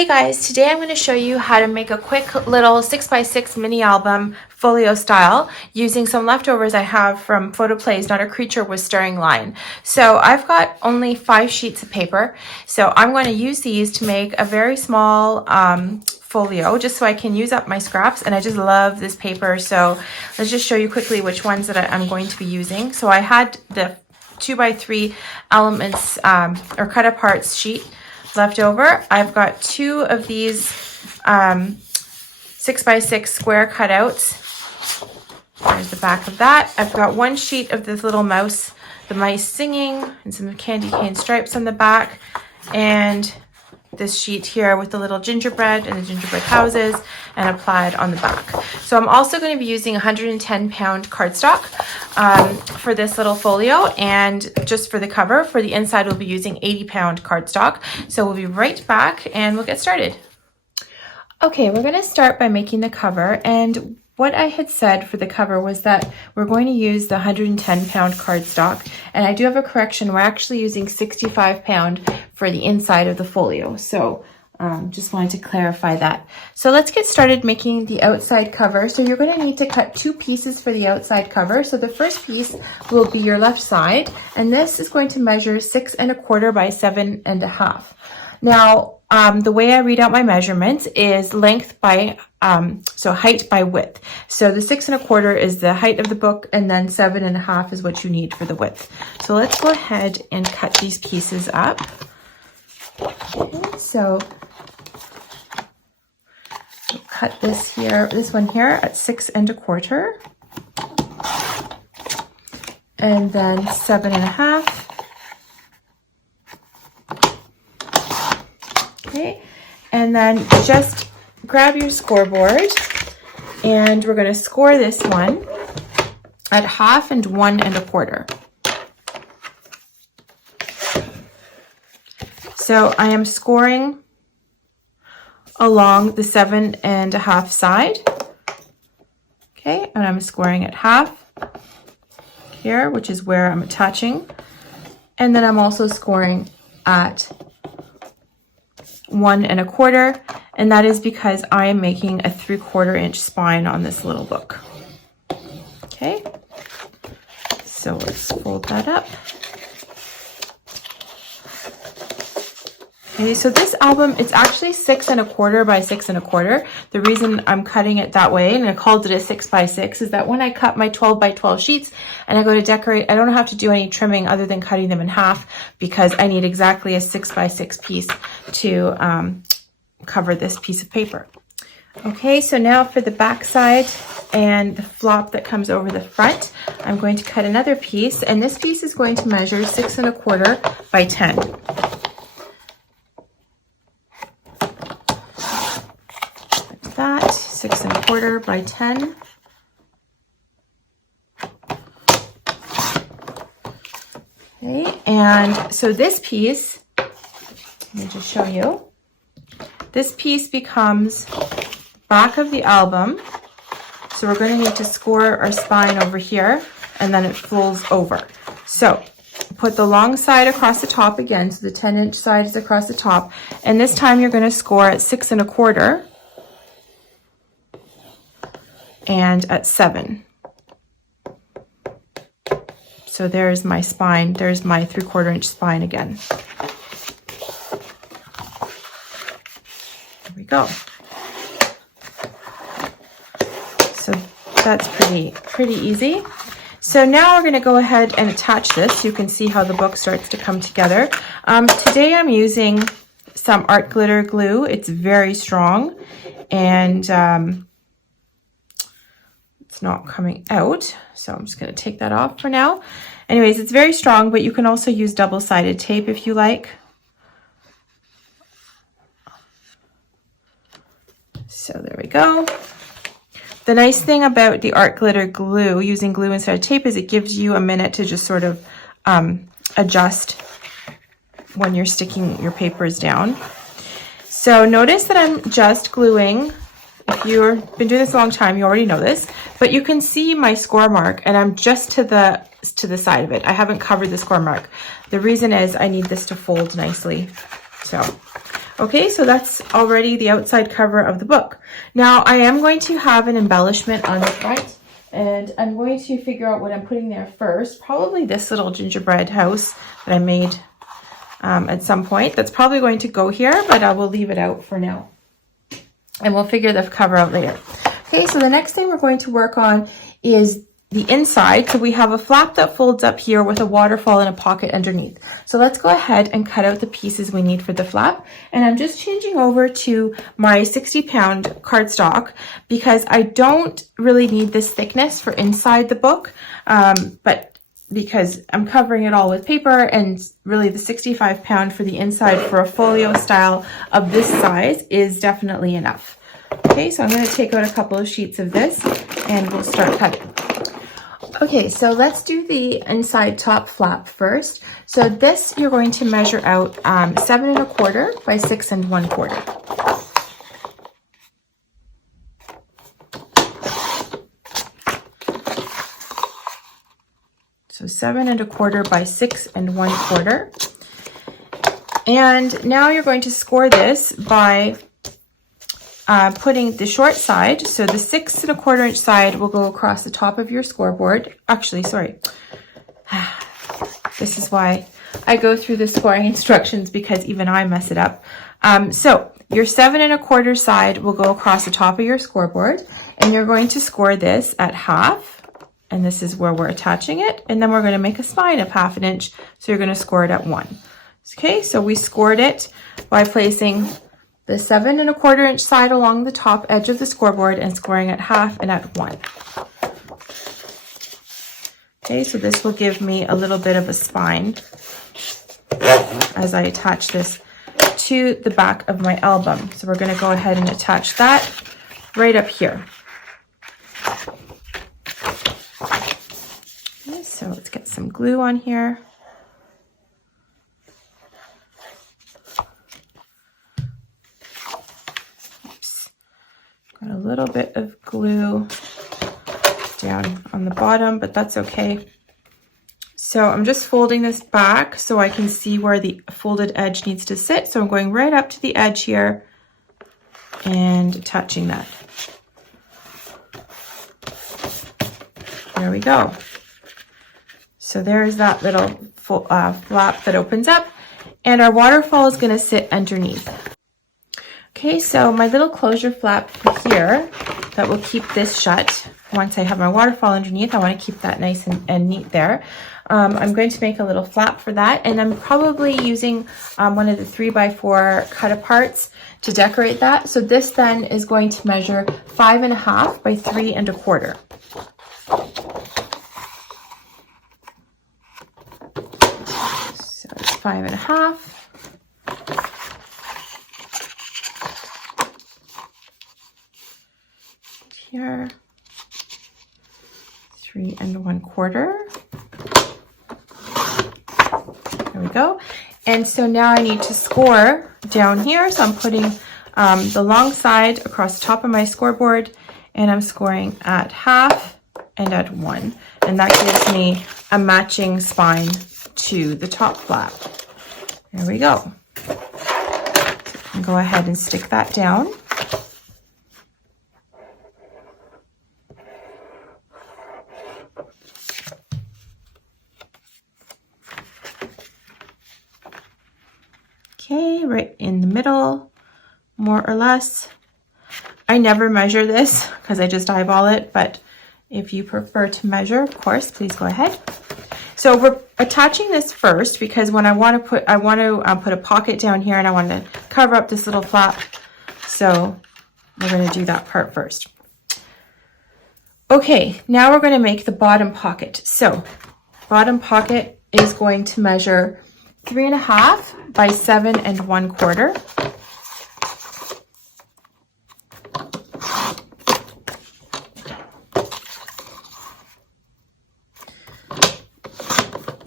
Hey guys, today I'm going to show you how to make a quick little 6x6 mini album folio style using some leftovers I have from Photoplay's Not a Creature with Stirring line. So I've got only 5 sheets of paper, so I'm going to use these to make a very small folio just so I can use up my scraps, and I just love this paper. So let's just show you quickly which ones that I'm going to be using. So I had the 2x3 elements or cut aparts sheet left over. I've got 2 of these 6x6 square cutouts. There's the back of that. I've got 1 sheet of this little mouse, the mice singing, and some candy cane stripes on the back, and this sheet here with the little gingerbread and the gingerbread houses and a plaid on the back. So I'm also going to be using 110-pound cardstock for this little folio, and just for the cover, for the inside we'll be using 80-pound cardstock. So we'll be right back and we'll get started. Okay, we're going to start by making the cover, and what I had said for the cover was that we're going to use the 110-pound cardstock, and I do have a correction. We're actually using 65-pound for the inside of the folio. So just wanted to clarify that. So let's get started making the outside cover. So you're going to need to cut 2 pieces for the outside cover. So the first piece will be your left side, and this is going to measure 6 1/4 by 7 1/2. Now, the way I read out my measurements is length by, so height by width. So the 6 1/4 is the height of the book, and then 7 1/2 is what you need for the width. So let's go ahead and cut these pieces up. Okay, so we'll cut this one here at 6 1/4, and then 7 1/2. Okay, and then just grab your scoreboard, and we're going to score this one at 1/2 and 1 1/4. So I am scoring along the 7 1/2 side. Okay, and I'm scoring at 1/2 here, which is where I'm attaching, and then I'm also scoring at 1 1/4, and that is because I am making a 3/4 inch spine on this little book. Okay, so let's fold that up. Okay, so this album, it's actually 6 1/4 by 6 1/4. The reason I'm cutting it that way, and I called it a 6x6, is that when I cut my 12 by 12 sheets and I go to decorate, I don't have to do any trimming other than cutting them in half, because I need exactly a 6x6 piece to cover this piece of paper. Okay, so now for the back side and the flop that comes over the front, I'm going to cut another piece, and this piece is going to measure 6 1/4 by 10. That 6 1/4 by 10. Okay, and so this piece, let me just show you. This piece becomes back of the album. So we're going to need to score our spine over here, and then it folds over. So put the long side across the top again, so the 10-inch side is across the top, and this time you're going to score at 6 1/4. And at 7. So there's my spine. There's my 3/4 inch spine again. There we go. So that's pretty easy. So now we're going to go ahead and attach this so you can see how the book starts to come together. Today I'm using some art glitter glue. It's very strong, and it's not coming out, so I'm just going to take that off for now. Anyways, it's very strong, but you can also use double-sided tape if you like. So there we go. The nice thing about the art glitter glue, using glue instead of tape, is it gives you a minute to just sort of adjust when you're sticking your papers down. So notice that I'm just gluing. If you've been doing this a long time, you already know this, but you can see my score mark, and I'm just to the side of it. I haven't covered the score mark. The reason is I need this to fold nicely. So, Okay, so that's already the outside cover of the book. Now I am going to have an embellishment on the front, and I'm going to figure out what I'm putting there first. Probably this little gingerbread house that I made at some point. That's probably going to go here, but I will leave it out for now. And we'll figure the cover out later. Okay, so the next thing we're going to work on is the inside. So we have a flap that folds up here with a waterfall and a pocket underneath. So let's go ahead and cut out the pieces we need for the flap. And I'm just changing over to my 60-pound cardstock because I don't really need this thickness for inside the book, but because I'm covering it all with paper, and really the 65-pound for the inside for a folio style of this size is definitely enough. Okay, so I'm going to take out a couple of sheets of this and we'll start cutting. Okay, so let's do the inside top flap first. So this you're going to measure out 7 1/4 by 6 1/4. So 7 1/4 by 6 1/4. And now you're going to score this by putting the short side, so the 6 1/4 inch side will go across the top of your scoreboard. Actually, sorry. This is why I go through the scoring instructions, because even I mess it up. So your 7 1/4 side will go across the top of your scoreboard, and you're going to score this at half. And this is where we're attaching it. And then we're going to make a spine of 1/2 inch. So you're going to score it at 1. Okay, so we scored it by placing the 7 1/4 inch side along the top edge of the scoreboard and scoring at 1/2 and at 1. Okay, so this will give me a little bit of a spine as I attach this to the back of my album. So we're going to go ahead and attach that right up here. Okay, so let's get some glue on here. Got a little bit of glue down on the bottom, but that's okay. So I'm just folding this back so I can see where the folded edge needs to sit. So I'm going right up to the edge here and attaching that. There we go. So there's that little flap that opens up, and our waterfall is going to sit underneath. Okay, so my little closure flap here that will keep this shut. Once I have my waterfall underneath, I want to keep that nice and neat there. I'm going to make a little flap for that, and I'm probably using one of the 3x4 cut aparts to decorate that. So this then is going to measure 5 1/2 by 3 1/4. So it's 5 1/2. Here, 3 1/4. There we go. And so now I need to score down here. So I'm putting the long side across the top of my scoreboard, and I'm scoring at 1/2 and at 1. And that gives me a matching spine to the top flap. There we go. And go ahead and stick that down. Okay, right in the middle, more or less. I never measure this because I just eyeball it, but if you prefer to measure, of course, please go ahead. So we're attaching this first because when I want to put a pocket down here, and I want to cover up this little flap. So we're going to do that part first. Okay, now we're going to make the bottom pocket. So bottom pocket is going to measure 3 1/2 by 7 1/4.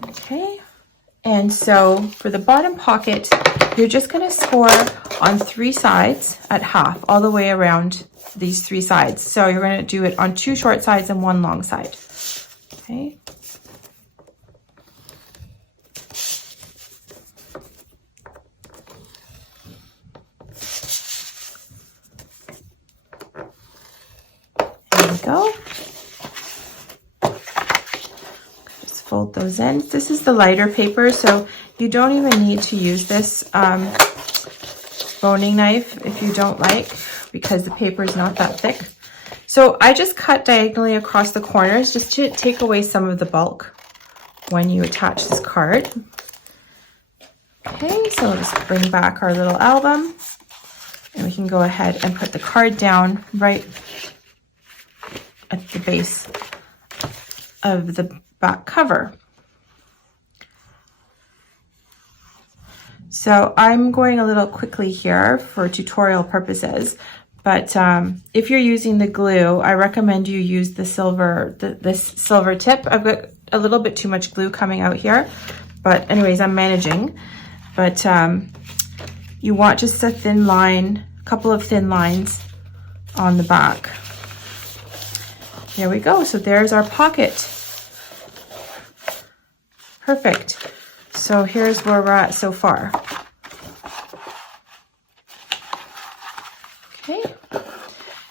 Okay, and so for the bottom pocket, you're just going to score on 3 sides at 1/2, all the way around these 3 sides. So you're going to do it on 2 short sides and 1 long side. Okay. go. Just fold those in. This is the lighter paper, so you don't even need to use this boning knife if you don't like, because the paper is not that thick. So I just cut diagonally across the corners just to take away some of the bulk when you attach this card. Okay, so we'll just bring back our little album, and we can go ahead and put the card down right at the base of the back cover. So I'm going a little quickly here for tutorial purposes, but if you're using the glue, I recommend you use the silver, this silver tip. I've got a little bit too much glue coming out here, but anyways, I'm managing. But you want just a thin line, a couple of thin lines on the back. There we go. So there's our pocket. Perfect. So here's where we're at so far. Okay.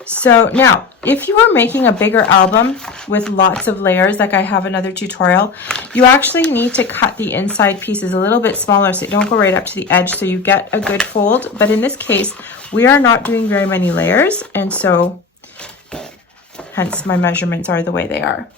So now, if you are making a bigger album with lots of layers, like I have another tutorial, you actually need to cut the inside pieces a little bit smaller so you don't go right up to the edge, so you get a good fold. But in this case, we are not doing very many layers, and so hence my measurements are the way they are.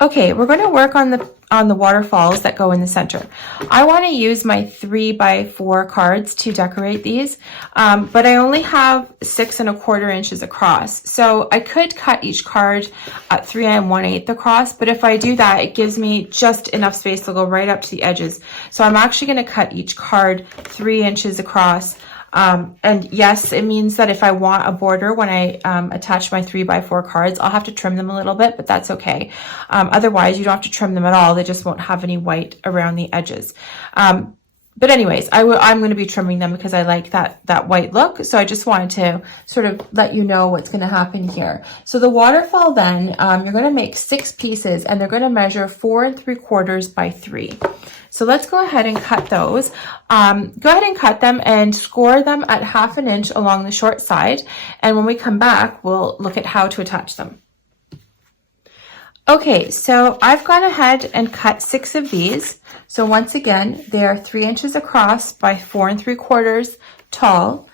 Okay, we're going to work on the waterfalls that go in the center. I want to use my 3x4 cards to decorate these, but I only have 6 1/4 inches across. So I could cut each card at 3 1/8 across, but if I do that, it gives me just enough space to go right up to the edges. So I'm actually going to cut each card 3 inches across. And yes, it means that if I want a border when I attach my 3x4 cards, I'll have to trim them a little bit, but that's okay. Otherwise, you don't have to trim them at all. They just won't have any white around the edges. But anyways, I'm going to be trimming them because I like that white look. So I just wanted to sort of let you know what's going to happen here. So the waterfall then, you're going to make 6 pieces, and they're going to measure 4 3/4 by 3. So let's go ahead and cut those. Go ahead and cut them and score them at 1/2 inch along the short side. And when we come back, we'll look at how to attach them. Okay, so I've gone ahead and cut 6 of these. So once again, they are 3 inches across by 4 3/4 tall.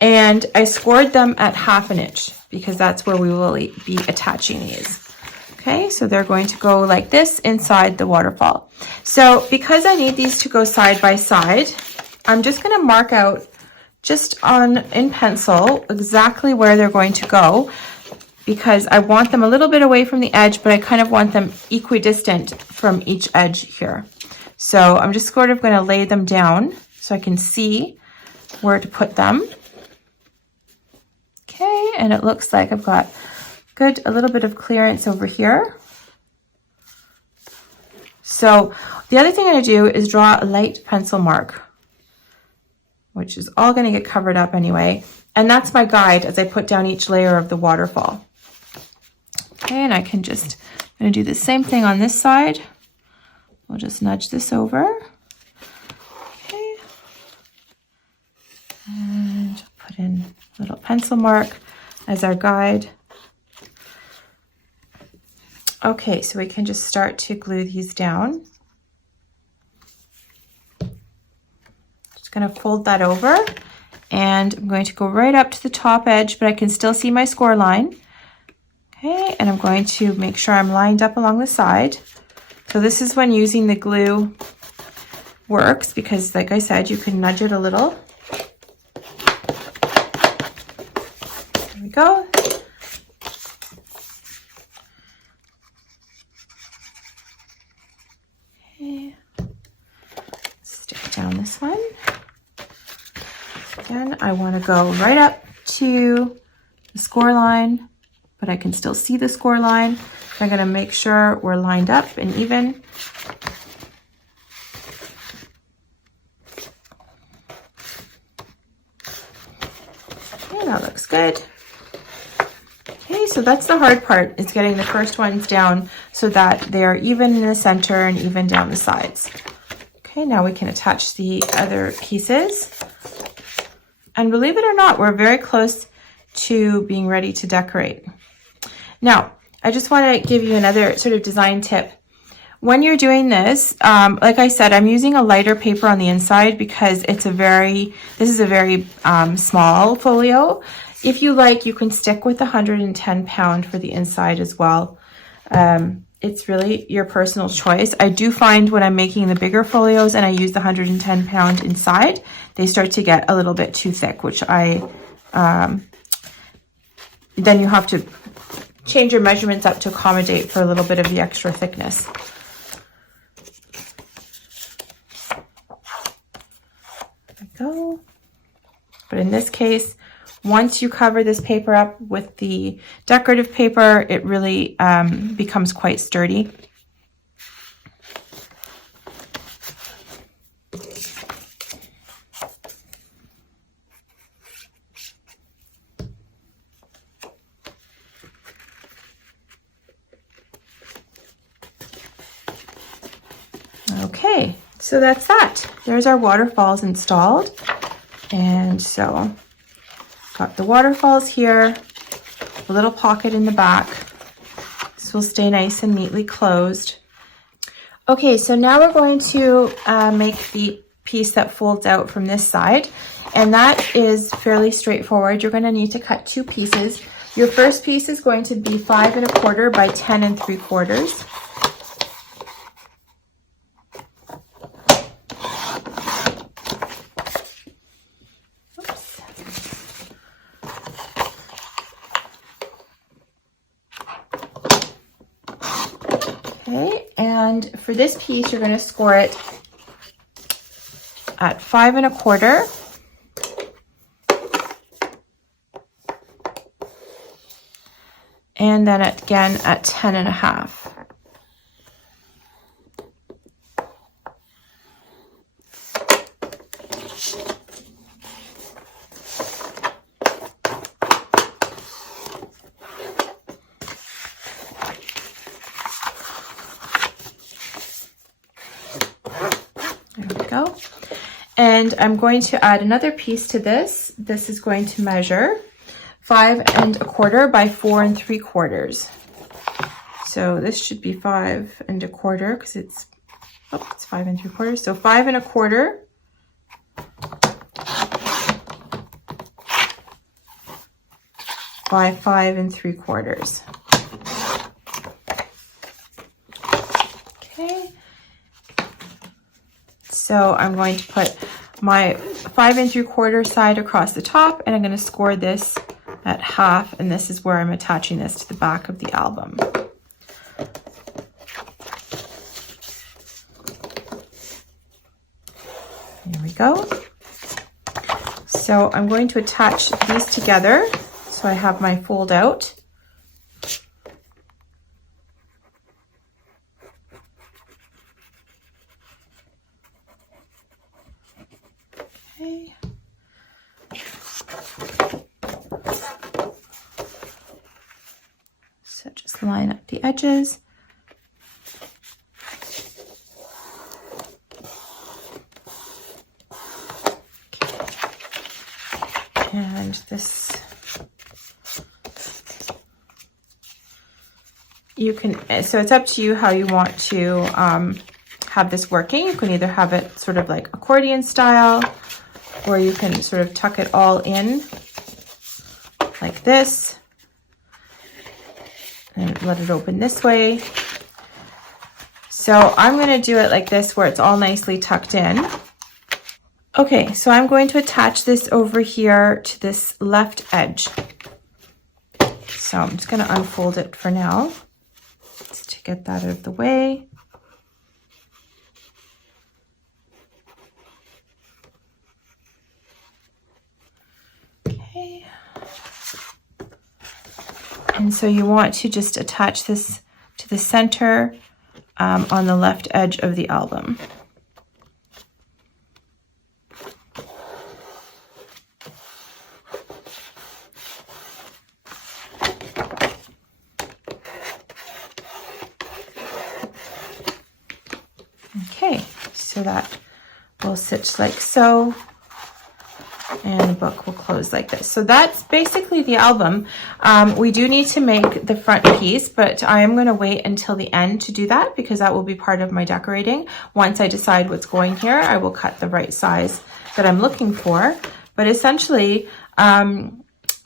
And I scored them at 1/2 inch because that's where we will be attaching these. Okay, so they're going to go like this inside the waterfall. So because I need these to go side by side, I'm just going to mark out just in pencil exactly where they're going to go, because I want them a little bit away from the edge, but I kind of want them equidistant from each edge here. So I'm just sort of going to lay them down so I can see where to put them. Okay, and it looks like I've got a little bit of clearance over here. So the other thing I'm going to do is draw a light pencil mark, which is all going to get covered up anyway. And that's my guide as I put down each layer of the waterfall. Okay, and I'm going to do the same thing on this side. We'll just nudge this over. Okay. And put in a little pencil mark as our guide. Okay, so we can just start to glue these down. Just going to fold that over, and I'm going to go right up to the top edge, but I can still see my score line. Okay, and I'm going to make sure I'm lined up along the side. So this is when using the glue works, because like I said, you can nudge it a little. There we go. Stick down this one. Again, I want to go right up to the score line, but I can still see the score line. I'm going to make sure we're lined up and even. Okay, that looks good. Okay, so that's the hard part, is getting the first ones down so that they're even in the center and even down the sides. Okay, now we can attach the other pieces. And believe it or not, we're very close to being ready to decorate. Now, I just want to give you another sort of design tip. When you're doing this, like I said, I'm using a lighter paper on the inside because this is a very small folio. If you like, you can stick with 110 pound for the inside as well. It's really your personal choice. I do find when I'm making the bigger folios and I use the 110 pound inside, they start to get a little bit too thick, which then you have to change your measurements up to accommodate for a little bit of the extra thickness. There we go. But in this case, once you cover this paper up with the decorative paper, it really becomes quite sturdy. Okay, so that's that. There's our waterfalls installed. And so got the waterfalls here, a little pocket in the back. This will stay nice and neatly closed. Okay, so now we're going to make the piece that folds out from this side. And that is fairly straightforward. You're going to need to cut 2 pieces. Your first piece is going to be 5 1/4 by 10 3/4. Okay, and for this piece, you're going to score it at 5 1/4. And then again at 10 1/2. And I'm going to add another piece to this. This is going to measure 5 1/4 by 4 3/4. So this should be 5 1/4 because it's 5 3/4. So 5 1/4 by 5 3/4. Okay. So I'm going to put my 5 3/4 side across the top, and I'm going to score this at 1/2, and this is where I'm attaching this to the back of the album. There we go. So I'm going to attach these together. So I have my fold out. Okay. So just line up the edges. Okay. And this, you can, so it's up to you how you want to have this working. You can either have it sort of like accordion style, or you can sort of tuck it all in like this and let it open this way. So I'm going to do it like this where it's all nicely tucked in. Okay, so I'm going to attach this over here to this left edge. So I'm just going to unfold it for now just to get that out of the way. Okay. And so you want to just attach this to the center on the left edge of the album. Okay, so that will sit like so. And the book will close like this. So that's basically the album. We do need to make the front piece, but I am going to wait until the end to do that because that will be part of my decorating. Once I decide what's going here, I will cut the right size that I'm looking for. But essentially,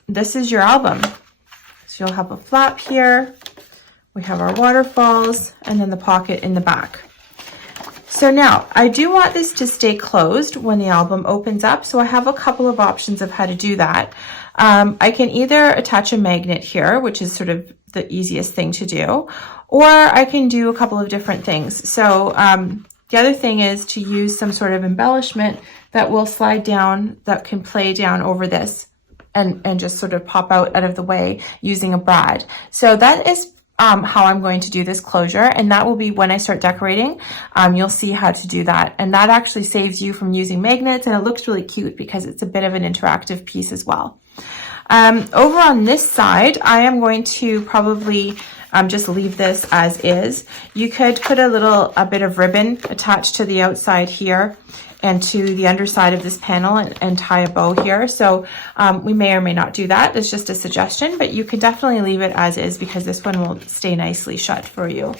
this is your album. So you'll have a flap here. We have our waterfalls and then the pocket in the back. So now I do want this to stay closed when the album opens up. So I have a couple of options of how to do that. I can either attach a magnet here, which is sort of the easiest thing to do, or I can do a couple of different things. So the other thing is to use some sort of embellishment that will slide down, that can play down over this and just sort of pop out of the way using a brad. So that is how I'm going to do this closure, and that will be when I start decorating. You'll see how to do that, and that actually saves you from using magnets, and it looks really cute because it's a bit of an interactive piece as well. Over on this side, I am going to probably just leave this as is. You could put a bit of ribbon attached to the outside here and to the underside of this panel and tie a bow here. So we may or may not do that. It's just a suggestion, but you could definitely leave it as is because this one will stay nicely shut for you.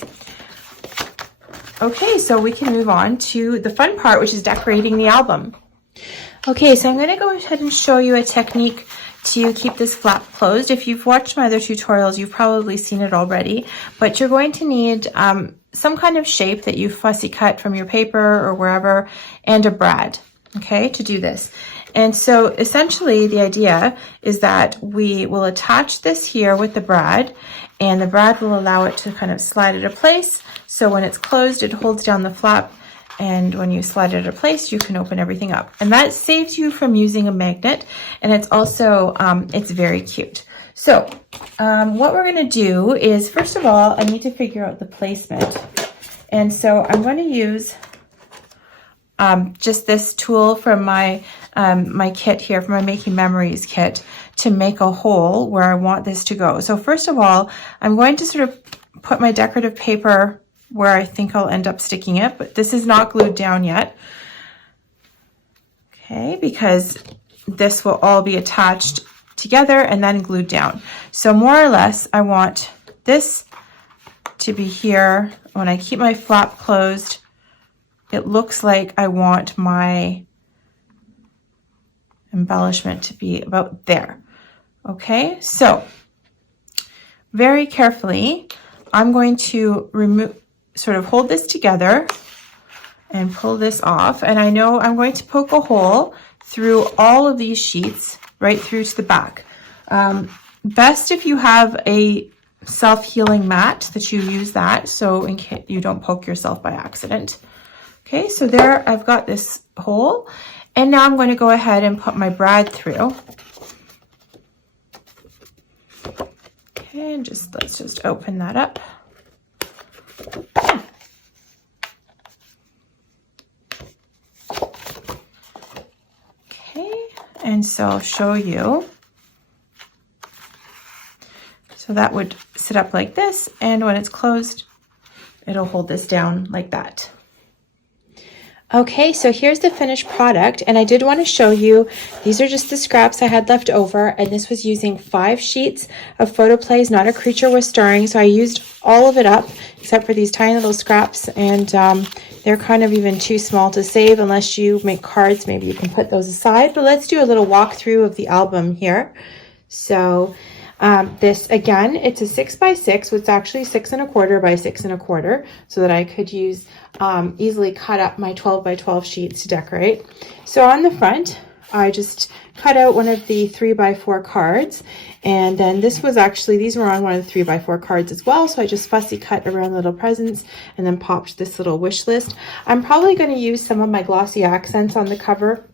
Okay, so we can move on to the fun part, which is decorating the album. Okay, so I'm going to go ahead and show you a technique to keep this flap closed. If you've watched my other tutorials, you've probably seen it already, but you're going to need some kind of shape that you fussy cut from your paper or wherever, and a brad, okay, to do this. And so essentially the idea is that we will attach this here with the brad, and the brad will allow it to kind of slide into place. So when it's closed, it holds down the flap, and when you slide it into place, you can open everything up. And that saves you from using a magnet, and it's also, it's very cute. So what we're going to do is, first of all, I need to figure out the placement. And so I'm going to use just this tool from my my kit here, from my Making Memories kit, to make a hole where I want this to go. So first of all, I'm going to sort of put my decorative paper where I think I'll end up sticking it, but this is not glued down yet. Okay, because this will all be attached together and then glued down. So more or less, I want this to be here. When I keep my flap closed, it looks like I want my embellishment to be about there. Okay, so very carefully, I'm going to sort of hold this together and pull this off. And I know I'm going to poke a hole through all of these sheets right through to the back. Best if you have a self-healing mat that you use that, so in case you don't poke yourself by accident. Okay, so there I've got this hole, and now I'm going to go ahead and put my brad through. Okay, and let's just open that up. Okay, and so I'll show you. So that would sit up like this, and when it's closed, it'll hold this down like that. Okay, so here's the finished product, and I did want to show you, these are just the scraps I had left over, and this was using 5 sheets of Photoplays, Not a Creature Was Stirring, so I used all of it up, except for these tiny little scraps, and they're kind of even too small to save unless you make cards. Maybe you can put those aside, but let's do a little walkthrough of the album here. So this, again, it's a 6x6, so it's actually 6 1/4 by 6 1/4, so that I could use easily cut up my 12x12 sheets to decorate. So on the front, I just cut out one of the 3x4 cards, and then this was actually, these were on one of the 3x4 cards as well, so I just fussy cut around the little presents and then popped this little wish list. I'm probably going to use some of my glossy accents on the cover,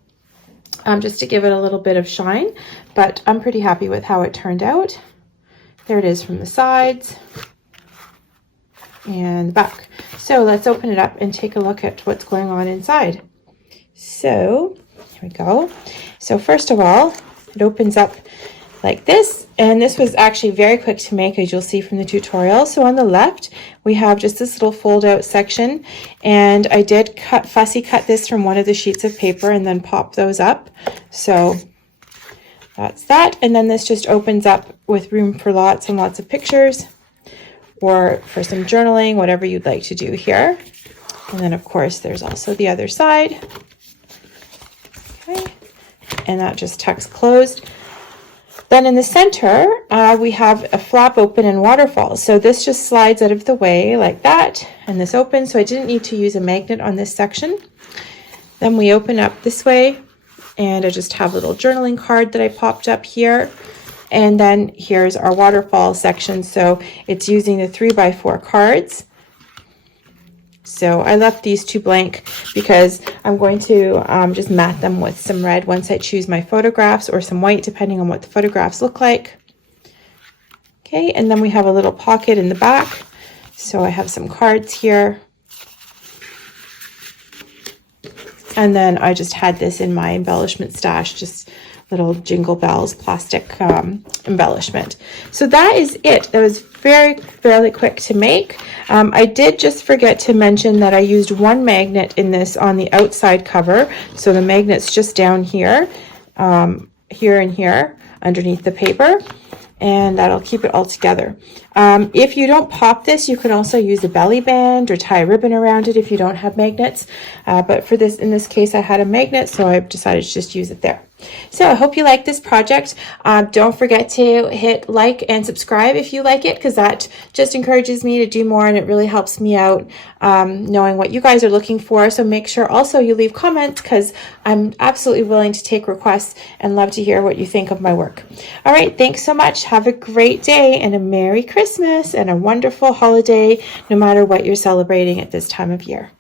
just to give it a little bit of shine, but I'm pretty happy with how it turned out. There it is from the sides and the back. So let's open it up and take a look at what's going on inside. So here we go. So first of all, it opens up like this, and this was actually very quick to make, as you'll see from the tutorial. So on the left, we have just this little fold out section, and I did fussy cut this from one of the sheets of paper and then pop those up. So that's that. And then this just opens up with room for lots and lots of pictures, or for some journaling, whatever you'd like to do here. And then of course there's also the other side. Okay, and that just tucks closed. Then in the center, we have a flap open and waterfall. So this just slides out of the way like that, and this opens, so I didn't need to use a magnet on this section. Then we open up this way, and I just have a little journaling card that I popped up here. And then here's our waterfall section. So it's using the 3x4 cards. So I left these two blank because I'm going to just mat them with some red once I choose my photographs, or some white depending on what the photographs look like. Okay, and then we have a little pocket in the back. So I have some cards here. And then I just had this in my embellishment stash, just little Jingle Bells plastic embellishment. So that is it. That was fairly quick to make. I did just forget to mention that I used one magnet in this on the outside cover. So the magnet's just down here, here and here underneath the paper, and that'll keep it all together. If you don't pop this, you can also use a belly band or tie a ribbon around it if you don't have magnets. But for this, in this case, I had a magnet, so I decided to just use it there. So I hope you like this project. Don't forget to hit like and subscribe if you like it, because that just encourages me to do more, and it really helps me out knowing what you guys are looking for. So make sure also you leave comments, because I'm absolutely willing to take requests and love to hear what you think of my work. All right, thanks so much. Have a great day and a Merry Christmas and a wonderful holiday, no matter what you're celebrating at this time of year.